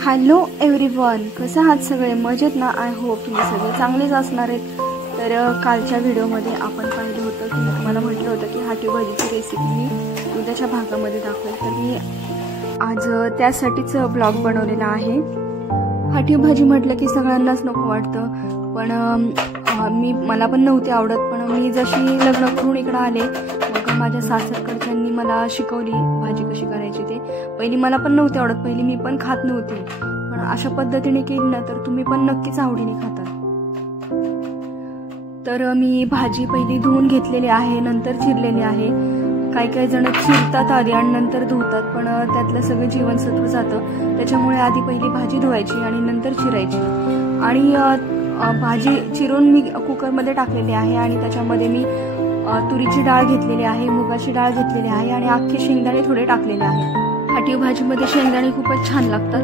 Hello everyone, कसं आहात सगळे? मजेत ना? आय होप तुम्ही सगळे चांगलेच असणार आहेत. तर कालच्या व्हिडिओमध्ये आपण पाहिलं होतं की मी तुम्हाला म्हटलं होतं की हाटी भाजीची रेसिपी मी उद्याच्या भागामध्ये दाखवेल. तर मी आज त्यासाठीच ब्लॉग बनवलेला आहे. हाटी भाजी म्हटलं की सगळ्यांनाच नको वाटतं, पण मला पण नव्हती आवडत. पण मी जशी लग्न करून इकडं आले मग माझ्या सासरकडच्यांनी मला शिकवली भाजी कशी करायची. ते पहिली मला पण नव्हती आवडत, पहिली मी पण खात नव्हती, पण अशा पद्धतीने केली ना तर तुम्ही पण नक्कीच आवडीने खातात. तर मी भाजी पहिली धुवून घेतलेली आहे, नंतर चिरलेली आहे. काही जण चिरतात आधी आणि नंतर धुतात, पण त्यातलं सगळं जीवनसत्व जातं. त्याच्यामुळे आधी पहिली भाजी धुवायची आणि नंतर चिरायची. आणि भाजी चिरून मी कुकरमध्ये टाकलेली आहे आणि त्याच्यामध्ये मी तुरीची डाळ घेतलेली आहे, मुगाची डाळ घेतलेली आहे आणि अख्खे शेंगदाणे थोडे टाकलेले आहे. हाटी भाजीमध्ये शेंगदाणे खूपच छान लागतात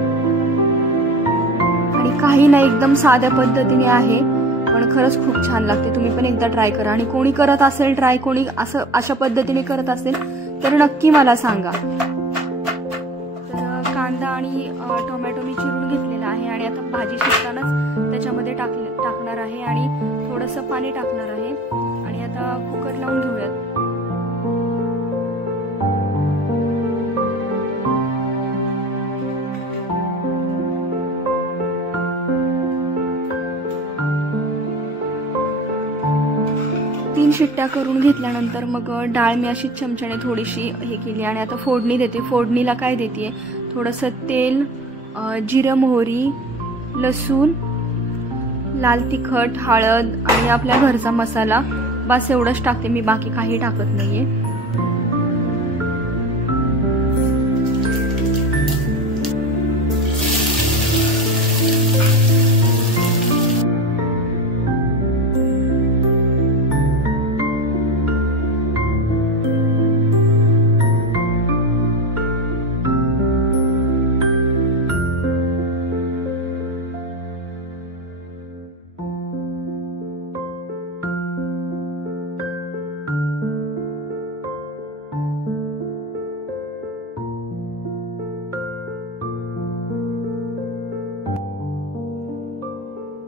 आणि काही नाही, एकदम साध्या पद्धतीने आहे, पण खरंच खूप छान लागते. तुम्ही पण एकदा ट्राय करा. आणि कोणी करत असेल ट्राय, कोणी अशा पद्धतीने करत असेल तर नक्की मला सांगा. तर कांदा आणि टोमॅटो मी चिरून घेतलेला आहे आणि आता भाजी शिजतानाच त्याच्यामध्ये टाकणार आहे आणि थोडंसं पाणी टाकणार आहे आणि आता कुकर लावून घेऊयात. तीन शिट्ट्या करून घेतल्यानंतर मग डाळ मी अशी चमच्याने थोडीशी हे केली आणि आता फोडणी देते. फोडणीला काय देते, थोडंसं तेल, जिरं, मोहरी, लसूण, लाल तिखट, हळद आणि आपल्या घरचा मसाला, बस एवढंच टाकते मी, बाकी काही टाकत नाहीये.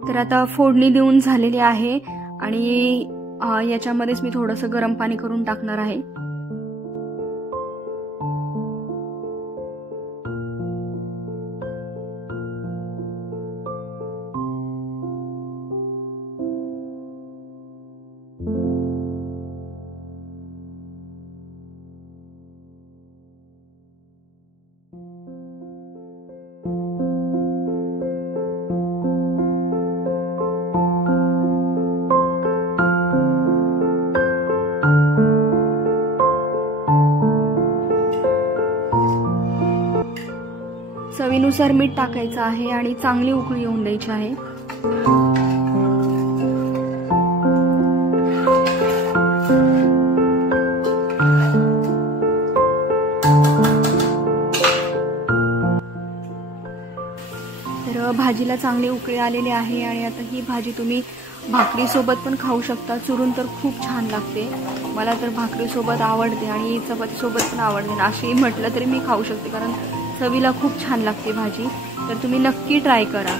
तर आता फोडणी देऊन झालेली आहे आणि याच्यामध्येच मी थोडंसं गरम पाणी करून टाकणार आहे. चवीनुसार मीठ टाकायचं आहे आणि चांगली उकळी येऊन द्यायची आहे. तर भाजीला चांगली उकळी आलेली आहे आणि आता ही भाजी तुम्ही भाकरीसोबत पण खाऊ शकता. चुरून तर खूप छान लागते. मला तर भाकरीसोबत आवडते आणि चपातीसोबत पण आवडते. अशी म्हटलं तरी मी खाऊ शकते, कारण चवीला खूप छान लागते भाजी. तर तुम्ही नक्की ट्राय करा.